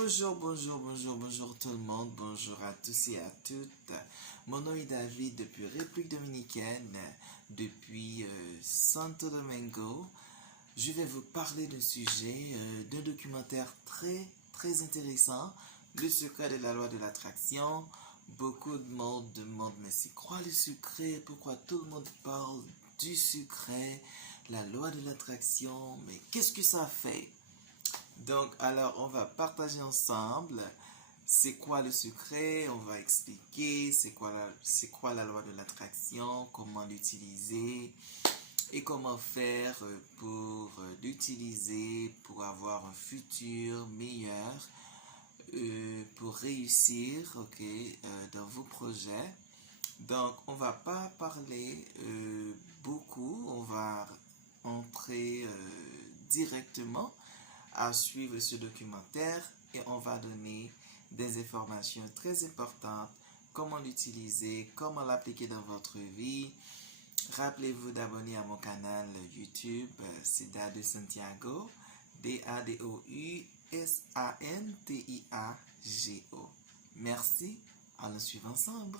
Bonjour tout le monde, bonjour à tous et à toutes. Mon nom est David depuis République Dominicaine, depuis Santo Domingo. Je vais vous parler d'un sujet, d'un documentaire très intéressant, Le secret de la loi de l'attraction. Beaucoup de monde demande, mais c'est quoi le secret? Pourquoi tout le monde parle du secret, la loi de l'attraction? Mais qu'est-ce que ça fait? Donc, alors, on va partager ensemble c'est quoi le secret, on va expliquer c'est quoi la loi de l'attraction, comment l'utiliser et comment faire pour l'utiliser pour avoir un futur meilleur, pour réussir, ok, dans vos projets. Donc, on va pas parler beaucoup, on va entrer directement à suivre ce documentaire et on va donner des informations très importantes, comment l'utiliser, comment l'appliquer dans votre vie. Rappelez-vous d'abonner à mon canal YouTube, c'est Dado Santiago, Dausantiago. Merci, allons suivre ensemble.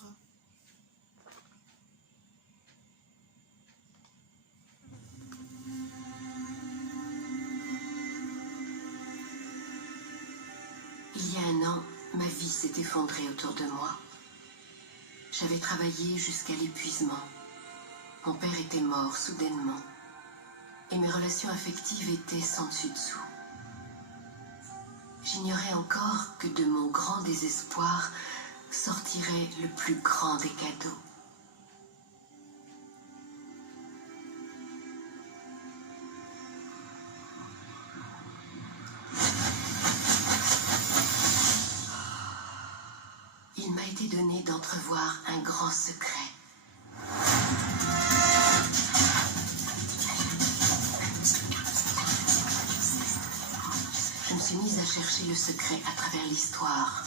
Il y a un an, ma vie s'est effondrée autour de moi. J'avais travaillé jusqu'à l'épuisement. Mon père était mort soudainement. Et mes relations affectives étaient sans dessus-dessous. J'ignorais encore que de mon grand désespoir sortirait le plus grand des cadeaux. Il m'a été donné d'entrevoir un grand secret. Je me suis mise à chercher le secret à travers l'histoire.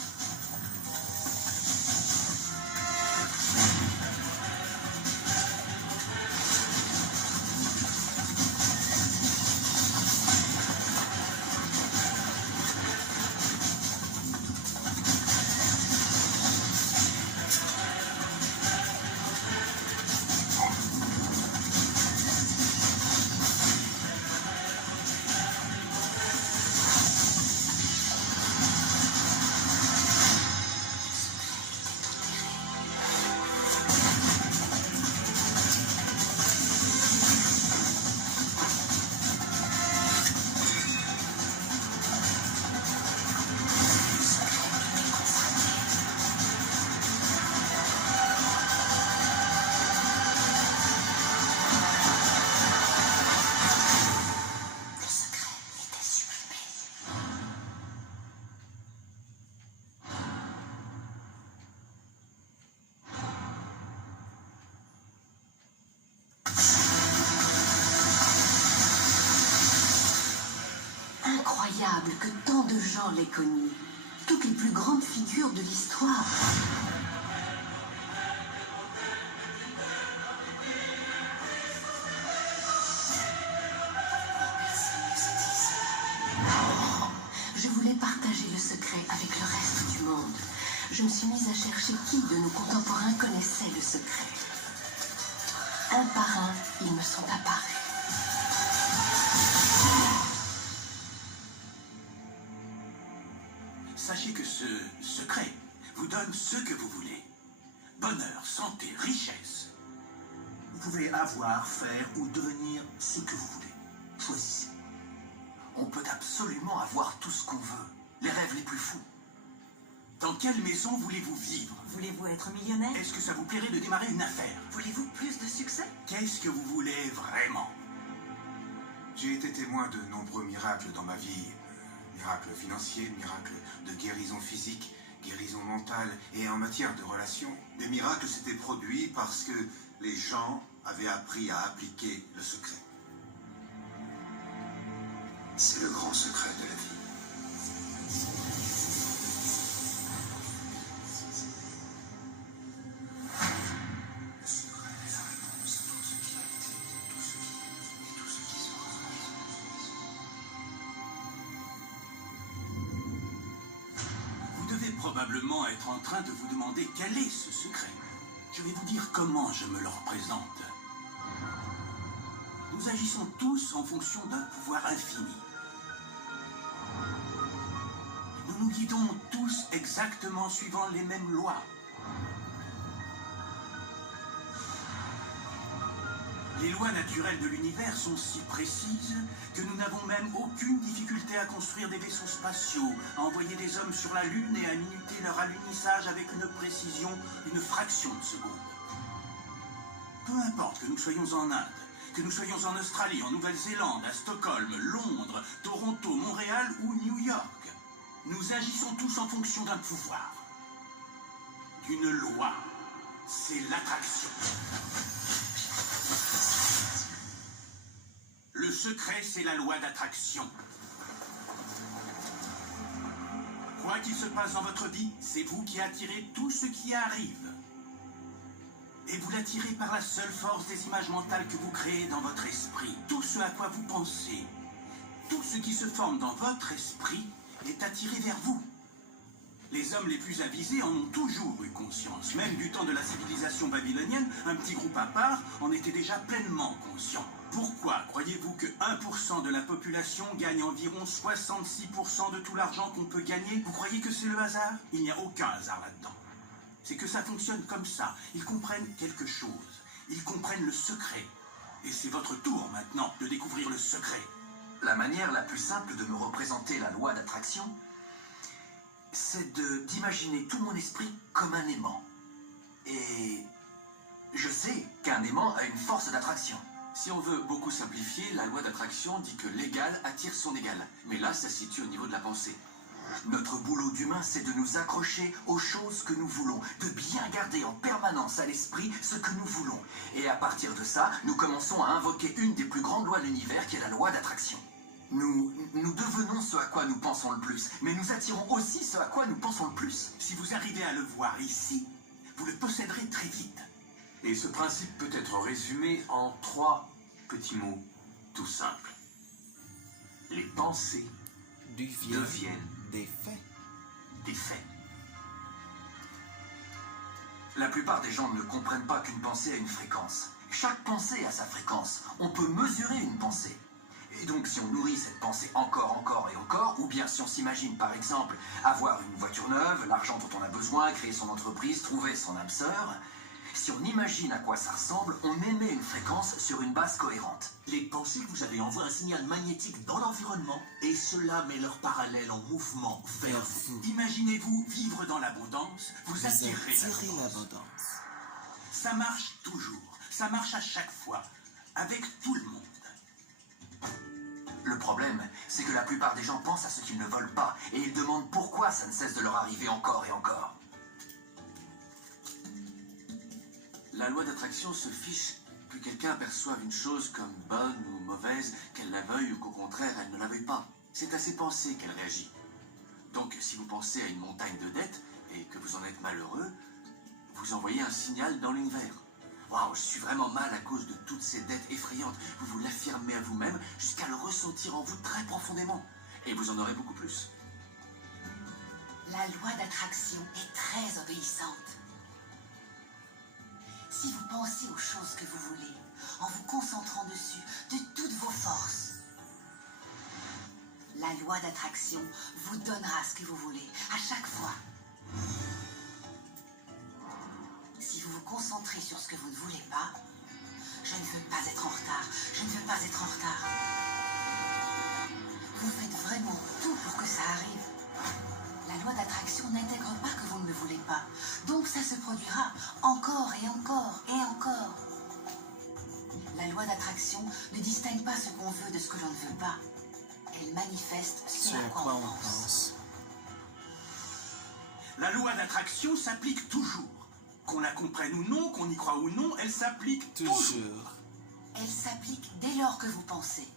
Incroyable que tant de gens l'aient connu. Toutes les plus grandes figures de l'histoire. Je voulais partager le secret avec le reste du monde. Je me suis mise à chercher qui de nos contemporains connaissait le secret. Un par un, ils me sont apparus. Sachez que ce secret vous donne ce que vous voulez. Bonheur, santé, richesse. Vous pouvez avoir, faire ou devenir ce que vous voulez. Choisissez. On peut absolument avoir tout ce qu'on veut. Les rêves les plus fous. Dans quelle maison voulez-vous vivre? Voulez-vous être millionnaire? Est-ce que ça vous plairait de démarrer une affaire? Voulez-vous plus de succès? Qu'est-ce que vous voulez vraiment? J'ai été témoin de nombreux miracles dans ma vie. Miracles financiers, miracles de guérison physique, guérison mentale et en matière de relations. Des miracles s'étaient produits parce que les gens avaient appris à appliquer le secret. C'est le grand secret de la vie. Le secret est la réponse à tout ce qui a été, tout ce qui est et tout ce qui sera. probablement être en train de vous demander quel est ce secret. Je vais vous dire comment je me le représente. Nous agissons tous en fonction d'un pouvoir infini. Nous nous guidons tous exactement suivant les mêmes lois. Les lois naturelles de l'univers sont si précises que nous n'avons même aucune difficulté à construire des vaisseaux spatiaux, à envoyer des hommes sur la Lune et à minuter leur alunissage avec une précision d'une fraction de seconde. Peu importe que nous soyons en Inde, que nous soyons en Australie, en Nouvelle-Zélande, à Stockholm, Londres, Toronto, Montréal ou New York, nous agissons tous en fonction d'un pouvoir, d'une loi. C'est l'attraction. Le secret, c'est la loi d'attraction. Quoi qu'il se passe dans votre vie, c'est vous qui attirez tout ce qui arrive. Et vous l'attirez par la seule force des images mentales que vous créez dans votre esprit. Tout ce à quoi vous pensez, tout ce qui se forme dans votre esprit est attiré vers vous. Les hommes les plus avisés en ont toujours eu conscience. Même du temps de la civilisation babylonienne, un petit groupe à part en était déjà pleinement conscient. Pourquoi croyez-vous que 1% de la population gagne environ 66% de tout l'argent qu'on peut gagner? Vous croyez que c'est le hasard? Il n'y a aucun hasard là-dedans. C'est que ça fonctionne comme ça. Ils comprennent quelque chose. Ils comprennent le secret. Et c'est votre tour maintenant de découvrir le secret. La manière la plus simple de me représenter la loi d'attraction, c'est d'imaginer tout mon esprit comme un aimant. Et je sais qu'un aimant a une force d'attraction. Si on veut beaucoup simplifier, la loi d'attraction dit que l'égal attire son égal. Mais là, ça se situe au niveau de la pensée. Notre boulot d'humain, c'est de nous accrocher aux choses que nous voulons, de bien garder en permanence à l'esprit ce que nous voulons. Et à partir de ça, nous commençons à invoquer une des plus grandes lois de l'univers, qui est la loi d'attraction. Nous devenons ce à quoi nous pensons le plus, mais nous attirons aussi ce à quoi nous pensons le plus. Si vous arrivez à le voir ici, vous le posséderez très vite. Et ce principe peut être résumé en 3 petits mots tout simples. Les pensées deviennent des faits. Des faits. La plupart des gens ne comprennent pas qu'une pensée a une fréquence. Chaque pensée a sa fréquence. On peut mesurer une pensée. Et donc, si on nourrit cette pensée encore et encore, ou bien si on s'imagine, par exemple, avoir une voiture neuve, l'argent dont on a besoin, créer son entreprise, trouver son âme sœur, si on imagine à quoi ça ressemble, on émet une fréquence sur une base cohérente. Les pensées que vous avez envoient un signal magnétique dans l'environnement et cela met leur parallèle en mouvement vers vous. Imaginez-vous vivre dans l'abondance, vous attirez l'abondance. Ça marche toujours, ça marche à chaque fois, avec tout le monde. Le problème, c'est que la plupart des gens pensent à ce qu'ils ne veulent pas et ils demandent pourquoi ça ne cesse de leur arriver encore et encore. La loi d'attraction se fiche que quelqu'un perçoive une chose comme bonne ou mauvaise, qu'elle la veuille ou qu'au contraire elle ne la veuille pas. C'est à ses pensées qu'elle réagit. Donc si vous pensez à une montagne de dettes et que vous en êtes malheureux, vous envoyez un signal dans l'univers. Waouh, je suis vraiment mal à cause de toutes ces dettes effrayantes. Vous vous l'affirmez à vous-même jusqu'à le ressentir en vous très profondément. Et vous en aurez beaucoup plus. La loi d'attraction est très obéissante. Si vous pensez aux choses que vous voulez, en vous concentrant dessus de toutes vos forces, la loi d'attraction vous donnera ce que vous voulez à chaque fois. Si vous vous concentrez sur ce que vous ne voulez pas, je ne veux pas être en retard, je ne veux pas être en retard. Vous faites vraiment tout pour que ça arrive. La loi d'attraction n'intègre pas que vous ne le voulez pas. Donc ça se produira encore et encore et encore. La loi d'attraction ne distingue pas ce qu'on veut de ce que l'on ne veut pas. Elle manifeste ce à quoi on pense. La loi d'attraction s'applique toujours. Qu'on la comprenne ou non, qu'on y croit ou non, elle s'applique toujours. Elle s'applique dès lors que vous pensez.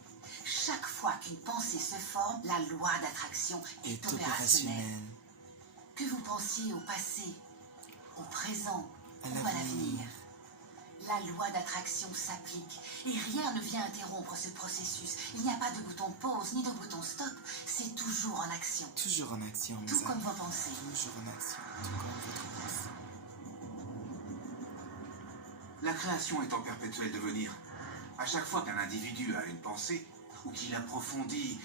Chaque fois qu'une pensée se forme, la loi d'attraction est opérationnelle. Que vous pensiez au passé, au présent ou à l'avenir, La loi d'attraction s'applique et rien ne vient interrompre ce processus. Il n'y a pas de bouton pause ni de bouton stop, c'est toujours en action. Toujours en action, mes Tout amis. comme vos pensées. Toujours en action, tout comme votre pensée. La création est en perpétuel devenir. À chaque fois qu'un individu a une pensée, ou qu'il approfondit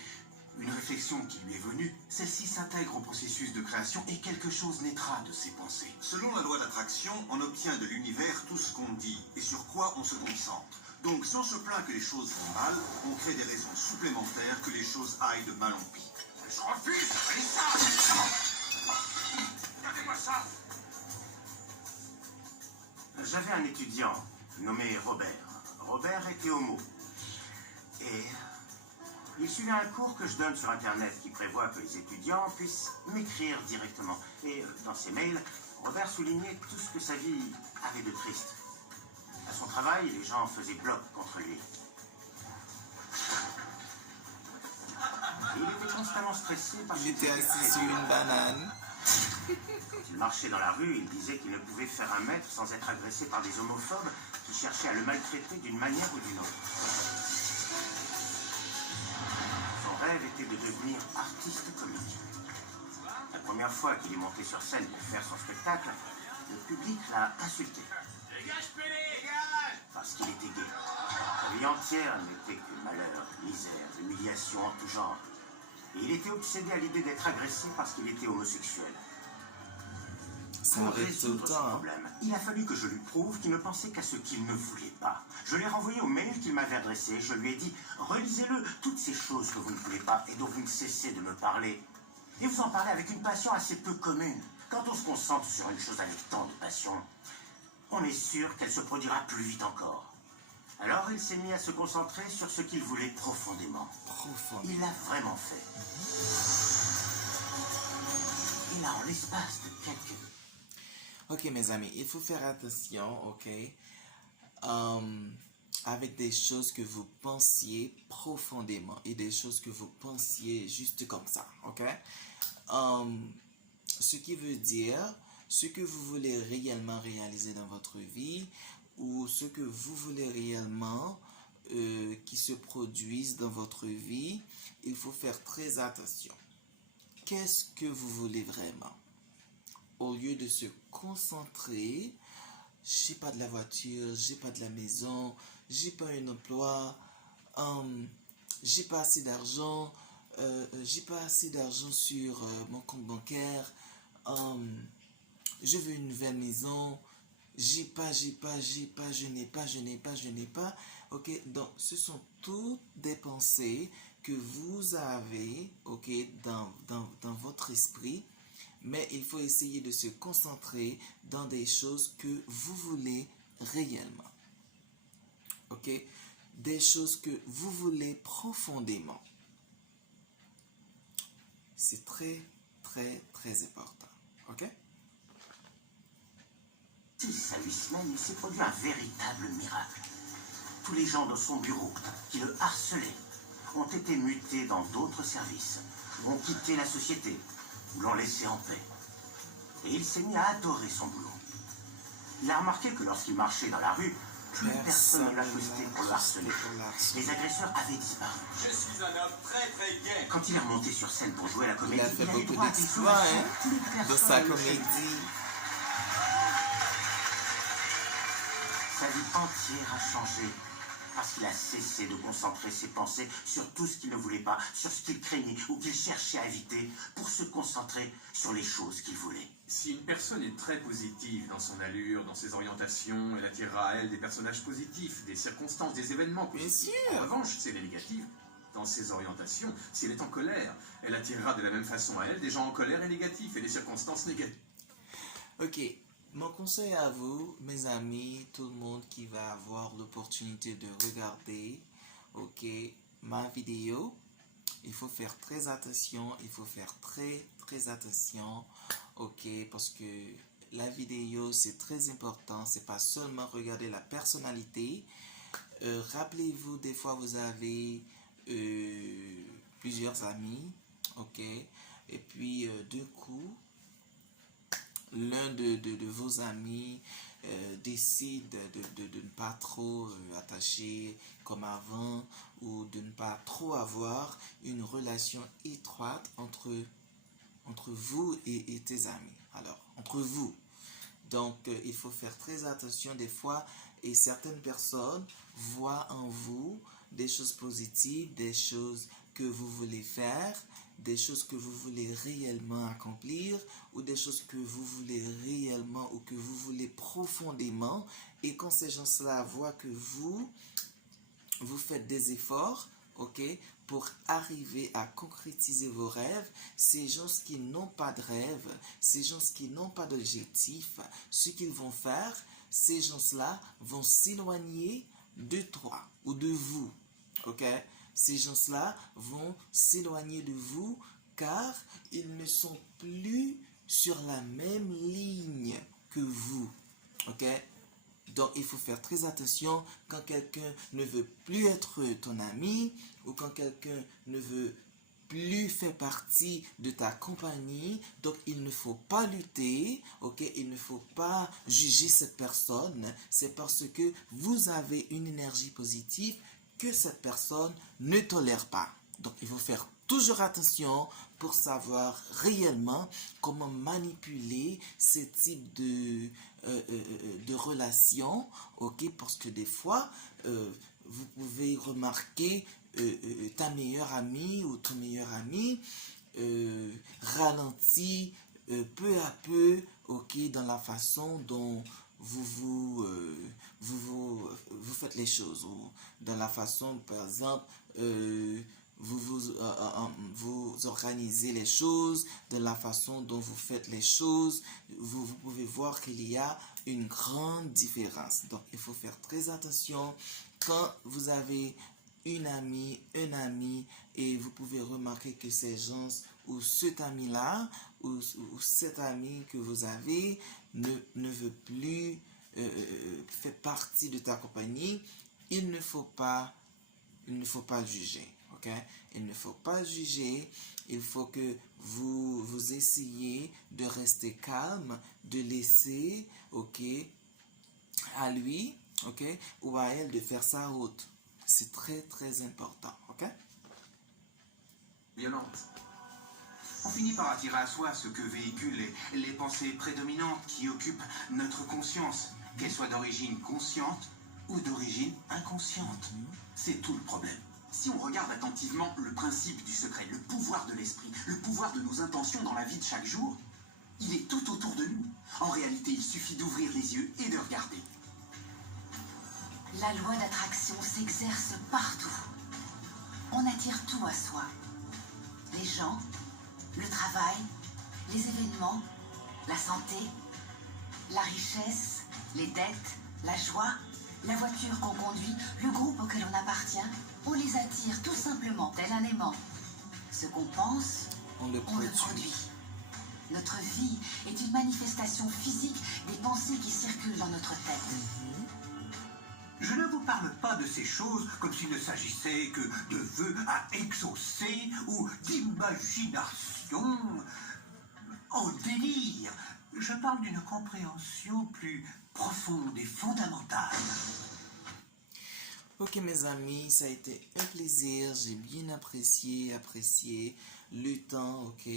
une réflexion qui lui est venue, celle-ci s'intègre au processus de création et quelque chose naîtra de ses pensées. Selon la loi d'attraction, on obtient de l'univers tout ce qu'on dit et sur quoi on se concentre. Donc si on se plaint que les choses vont mal, on crée des raisons supplémentaires que les choses aillent de mal en pis. Je refuse. Allez, ça. Regardez-moi ça. J'avais un étudiant nommé Robert. Robert était homo. Et il suivait un cours que je donne sur Internet qui prévoit que les étudiants puissent m'écrire directement. Et dans ses mails, Robert soulignait tout ce que sa vie avait de triste. À son travail, les gens faisaient bloc contre lui. Et il était constamment stressé parce Il qu'il était était assis très sur dur. une banane. Quand il marchait dans la rue, il disait qu'il ne pouvait faire un mètre sans être agressé par des homophobes qui cherchaient à le maltraiter d'une manière ou d'une autre. Son rêve était de devenir artiste comique. La première fois qu'il est monté sur scène pour faire son spectacle, le public l'a insulté. Dégage, Pelé, dégage. Parce qu'il était gay. Sa vie entière n'était que malheur, misère, humiliation en tout genre. Et il était obsédé à l'idée d'être agressé parce qu'il était homosexuel. Ça Pour arrive tout le résoudre ce temps. Hein. problème, il a fallu que je lui prouve qu'il ne pensait qu'à ce qu'il ne voulait pas. Je l'ai renvoyé au mail qu'il m'avait adressé. Je lui ai dit, relisez-le, toutes ces choses que vous ne voulez pas et dont vous ne cessez de me parler. Et vous en parlez avec une passion assez peu commune. Quand on se concentre sur une chose avec tant de passion, on est sûr qu'elle se produira plus vite encore. Alors il s'est mis à se concentrer sur ce qu'il voulait profondément. Profond. Il l'a vraiment fait. Et là, en l'espace de quelques... Ok, mes amis, il faut faire attention, ok, avec des choses que vous pensiez profondément et des choses que vous pensiez juste comme ça, ok. Ce qui veut dire ce que vous voulez réellement réaliser dans votre vie ou ce que vous voulez réellement qui se produise dans votre vie, il faut faire très attention. Qu'est-ce que vous voulez vraiment? Au lieu de se concentrer, j'ai pas de la voiture, j'ai pas de la maison, j'ai pas un emploi, j'ai pas assez d'argent, j'ai pas assez d'argent sur mon compte bancaire, je veux une nouvelle maison, je n'ai pas. Ok, donc ce sont toutes des pensées que vous avez, ok, dans votre esprit. Mais il faut essayer de se concentrer dans des choses que vous voulez réellement. Ok? Des choses que vous voulez profondément. C'est très, très, très important. Ok? 6 à 8 semaines, il s'est produit un véritable miracle. Tous les gens de son bureau qui le harcelaient ont été mutés dans d'autres services, ont quitté la société, ou l'ont laissé en paix. Et il s'est mis à adorer son boulot. Il a remarqué que lorsqu'il marchait dans la rue, plus personne ne l'accostait pour le harceler. Les agresseurs avaient disparu. Je suis un homme très très gay. Quand il est remonté sur scène pour jouer la comédie, Il a fait eu beaucoup droit à des d'exploits ovations. Plus dans personne sa ne le comédie. Sa vie entière a changé parce qu'il a cessé de concentrer ses pensées sur tout ce qu'il ne voulait pas, sur ce qu'il craignait ou qu'il cherchait à éviter pour se concentrer sur les choses qu'il voulait. Si une personne est très positive dans son allure, dans ses orientations, elle attirera à elle des personnages positifs, des circonstances, des événements positifs. Bien sûr. En revanche, si elle est négative dans ses orientations, si elle est en colère, elle attirera de la même façon à elle des gens en colère et négatifs et des circonstances négatives. Ok, mon conseil à vous, mes amis, tout le monde qui va avoir l'opportunité de regarder, ok, ma vidéo, il faut faire très attention, il faut faire très très attention, ok, parce que la vidéo c'est très important, c'est pas seulement regarder la personnalité. Rappelez-vous, des fois vous avez plusieurs amis, ok, et puis d'un coup, l'un de vos amis décident de ne pas trop attacher comme avant ou de ne pas trop avoir une relation étroite entre vous et tes amis. Alors, entre vous. Donc, il faut faire très attention des fois et certaines personnes voient en vous des choses positives, des choses que vous voulez faire, des choses que vous voulez réellement accomplir ou des choses que vous voulez réellement ou que vous voulez profondément. Et quand ces gens-là voient que vous faites des efforts, ok, pour arriver à concrétiser vos rêves, ces gens qui n'ont pas de rêve, ces gens qui n'ont pas d'objectif, ce qu'ils vont faire, ces gens-là vont s'éloigner de toi ou de vous, ok? Ces gens-là vont s'éloigner de vous car ils ne sont plus sur la même ligne que vous, ok? Donc, il faut faire très attention quand quelqu'un ne veut plus être ton ami ou quand quelqu'un ne veut plus faire partie de ta compagnie. Donc, il ne faut pas lutter, ok? Il ne faut pas juger cette personne. C'est parce que vous avez une énergie positive que cette personne ne tolère pas. Donc, il faut faire toujours attention pour savoir réellement comment manipuler ce type de relations, ok? Parce que des fois, vous pouvez remarquer ta meilleure amie ou ton meilleur ami ralentit peu à peu, ok, dans la façon dont vous faites les choses, ou dans la façon, par exemple, vous organisez les choses, de la façon dont vous faites les choses, vous pouvez voir qu'il y a une grande différence. Donc, il faut faire très attention quand vous avez une amie, un ami, et vous pouvez remarquer que ces gens, ou cet ami-là, ou cet ami que vous avez, ne veut plus faire partie de ta compagnie. Il ne faut pas juger. Okay? Il ne faut pas juger, il faut que vous essayiez de rester calme, de laisser, ok, à lui, ok, ou à elle de faire sa route. C'est très très important, ok? Violente. On finit par attirer à soi ce que véhiculent les pensées prédominantes qui occupent notre conscience, qu'elles soient d'origine consciente ou d'origine inconsciente. C'est tout le problème. Si on regarde attentivement le principe du secret, le pouvoir de l'esprit, le pouvoir de nos intentions dans la vie de chaque jour, il est tout autour de nous. En réalité, il suffit d'ouvrir les yeux et de regarder. La loi d'attraction s'exerce partout. On attire tout à soi. Les gens, le travail, les événements, la santé, la richesse, les dettes, la joie, la voiture qu'on conduit, le groupe auquel on appartient. On les attire tout simplement, tel un aimant. Ce qu'on pense, on le produit. Notre vie est une manifestation physique des pensées qui circulent dans notre tête. Je ne vous parle pas de ces choses comme s'il ne s'agissait que de vœux à exaucer ou d'imagination au délire. Je parle d'une compréhension plus profonde et fondamentale. Ok mes amis, ça a été un plaisir, j'ai bien apprécié le temps, ok,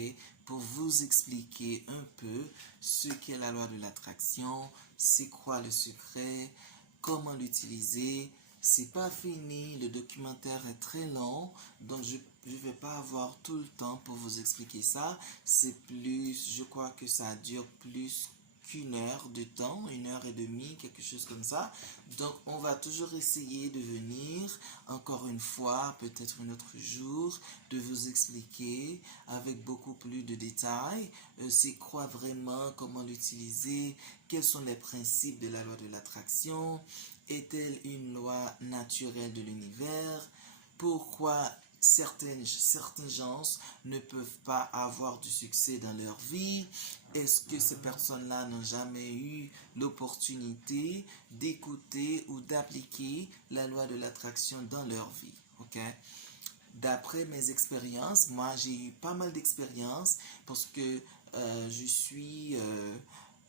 pour vous expliquer un peu ce qu'est la loi de l'attraction, c'est quoi le secret, comment l'utiliser. C'est pas fini, le documentaire est très long, donc je vais pas avoir tout le temps pour vous expliquer ça. C'est plus, je crois que ça dure plus qu'une heure de temps, 1h30, quelque chose comme ça. Donc on va toujours essayer de venir encore une fois, peut-être un autre jour, de vous expliquer avec beaucoup plus de détails c'est quoi vraiment, comment l'utiliser, quels sont les principes de la loi de l'attraction, est-elle une loi naturelle de l'univers, pourquoi certains gens ne peuvent pas avoir du succès dans leur vie. Est-ce que ces personnes-là n'ont jamais eu l'opportunité d'écouter ou d'appliquer la loi de l'attraction dans leur vie? Ok? D'après mes expériences, moi j'ai eu pas mal d'expériences parce que je suis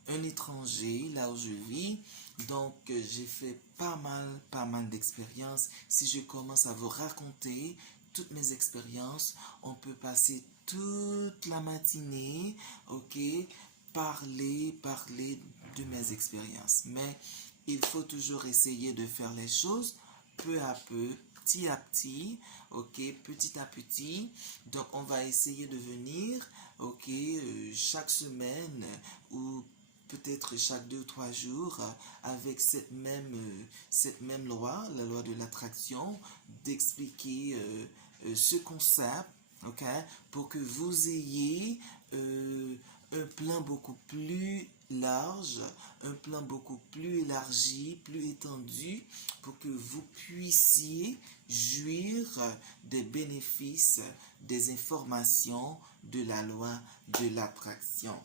un étranger là où je vis. Donc, j'ai fait pas mal d'expériences. Si je commence à vous raconter toutes mes expériences, on peut passer toute la matinée, ok, parler de mes expériences. Mais il faut toujours essayer de faire les choses peu à peu, petit à petit, ok, petit à petit. Donc, on va essayer de venir, ok, chaque semaine ou peut-être chaque 2 ou 3 jours avec cette même loi, la loi de l'attraction, d'expliquer ce concept, ok, pour que vous ayez un plan beaucoup plus large, un plan beaucoup plus élargi, plus étendu, pour que vous puissiez jouir des bénéfices, des informations de la loi de l'attraction.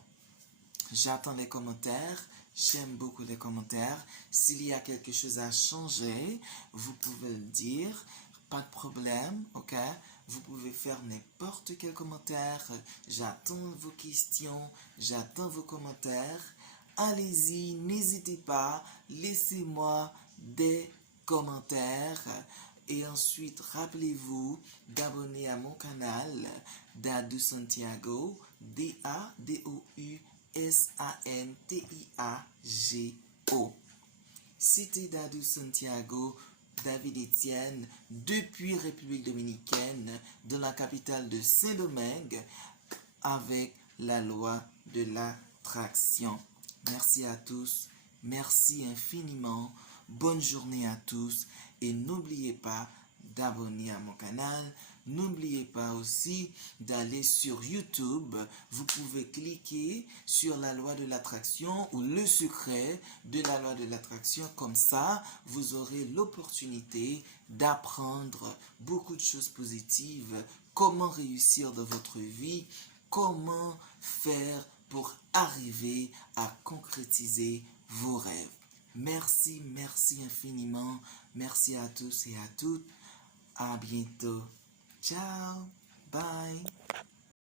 J'attends les commentaires. J'aime beaucoup les commentaires. S'il y a quelque chose à changer, vous pouvez le dire. Pas de problème, ok? Vous pouvez faire n'importe quel commentaire. J'attends vos questions. J'attends vos commentaires. Allez-y, n'hésitez pas. Laissez-moi des commentaires. Et ensuite, rappelez-vous d'abonner à mon canal Dadou Santiago, D-A-D-O-U S-A-N-T-I-A-G-O. C'était Dadou Santiago, David Etienne, depuis République Dominicaine, dans la capitale de Saint-Domingue, avec la loi de l'attraction. Merci à tous, merci infiniment, bonne journée à tous, et n'oubliez pas d'abonner à mon canal. N'oubliez pas aussi d'aller sur YouTube. Vous pouvez cliquer sur la loi de l'attraction ou le secret de la loi de l'attraction. Comme ça, vous aurez l'opportunité d'apprendre beaucoup de choses positives. Comment réussir dans votre vie. Comment faire pour arriver à concrétiser vos rêves. Merci, merci infiniment. Merci à tous et à toutes. À bientôt. Ciao. Bye.